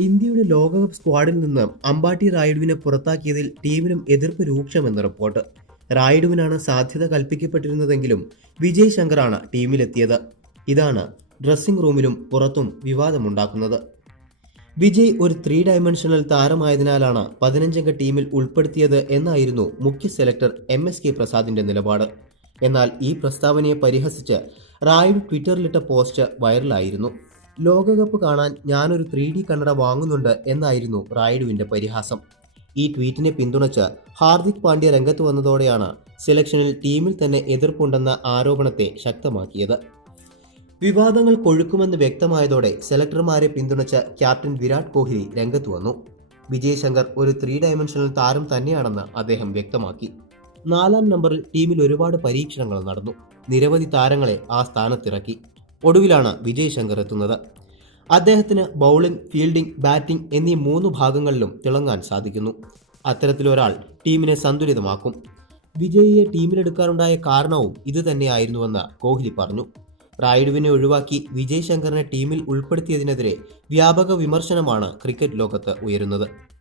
ഇന്ത്യയുടെ ലോകകപ്പ് സ്ക്വാഡിൽ നിന്ന് അമ്പാട്ടി റായിഡുവിനെ പുറത്താക്കിയതിൽ ടീമിനും എതിർപ്പ് രൂക്ഷമെന്ന് റിപ്പോർട്ട്. റായിഡുവിനാണ് സാധ്യത കൽപ്പിക്കപ്പെട്ടിരുന്നതെങ്കിലും വിജയ് ശങ്കറാണ് ടീമിലെത്തിയത്. ഇതാണ് ഡ്രസ്സിംഗ് റൂമിലും പുറത്തും വിവാദമുണ്ടാക്കുന്നത്. വിജയ് ഒരു ത്രീ ഡയമെൻഷണൽ താരമായതിനാലാണ് പതിനഞ്ചംഗ ടീമിൽ ഉൾപ്പെടുത്തിയത് എന്നായിരുന്നു മുഖ്യ സെലക്ടർ എം എസ് കെ പ്രസാദിന്റെ നിലപാട്. എന്നാൽ ഈ പ്രസ്താവനയെ പരിഹസിച്ച് റായിഡ് ട്വിറ്ററിലിട്ട പോസ്റ്റ് വൈറലായിരുന്നു. ലോകകപ്പ് കാണാൻ ഞാനൊരു ത്രീ ഡി കണ്ണട വാങ്ങുന്നുണ്ട് എന്നായിരുന്നു റായിഡുവിന്റെ പരിഹാസം. ഈ ട്വീറ്റിനെ പിന്തുണച്ച് ഹാർദിക് പാണ്ഡ്യ രംഗത്ത് വന്നതോടെയാണ് സെലക്ഷനിൽ ടീമിൽ തന്നെ എതിർപ്പുണ്ടെന്ന ആരോപണത്തെ ശക്തമാക്കിയത്. വിവാദങ്ങൾ കൊഴുക്കുമെന്ന് വ്യക്തമായതോടെ സെലക്ടർമാരെ പിന്തുണച്ച ക്യാപ്റ്റൻ വിരാട് കോഹ്ലി രംഗത്ത് വന്നു. വിജയ് ശങ്കർ ഒരു ത്രീ ഡയമെൻഷണൽ താരം തന്നെയാണെന്ന് അദ്ദേഹം വ്യക്തമാക്കി. നാലാം നമ്പറിൽ ടീമിൽ ഒരുപാട് പരീക്ഷണങ്ങൾ നടന്നു. നിരവധി താരങ്ങളെ ആ സ്ഥാനത്തിറക്കി. ഒടുവിലാണ് വിജയ് ശങ്കർ എത്തുന്നത്. അദ്ദേഹത്തിന് ബൗളിംഗ് ഫീൽഡിംഗ് ബാറ്റിംഗ് എന്നീ മൂന്ന് ഭാഗങ്ങളിലും തിളങ്ങാൻ സാധിക്കുന്നു. അത്തരത്തിലൊരാൾ ടീമിനെ സന്തുലിതമാക്കും. വിജയിയെ ടീമിലെടുക്കാനുണ്ടായ കാരണവും ഇത് തന്നെയായിരുന്നുവെന്ന് കോഹ്ലി പറഞ്ഞു. റായിഡുവിനെ ഒഴിവാക്കി വിജയ് ശങ്കറിനെ ടീമിൽ ഉൾപ്പെടുത്തിയതിനെതിരെ വ്യാപക വിമർശനമാണ് ക്രിക്കറ്റ് ലോകത്ത് ഉയരുന്നത്.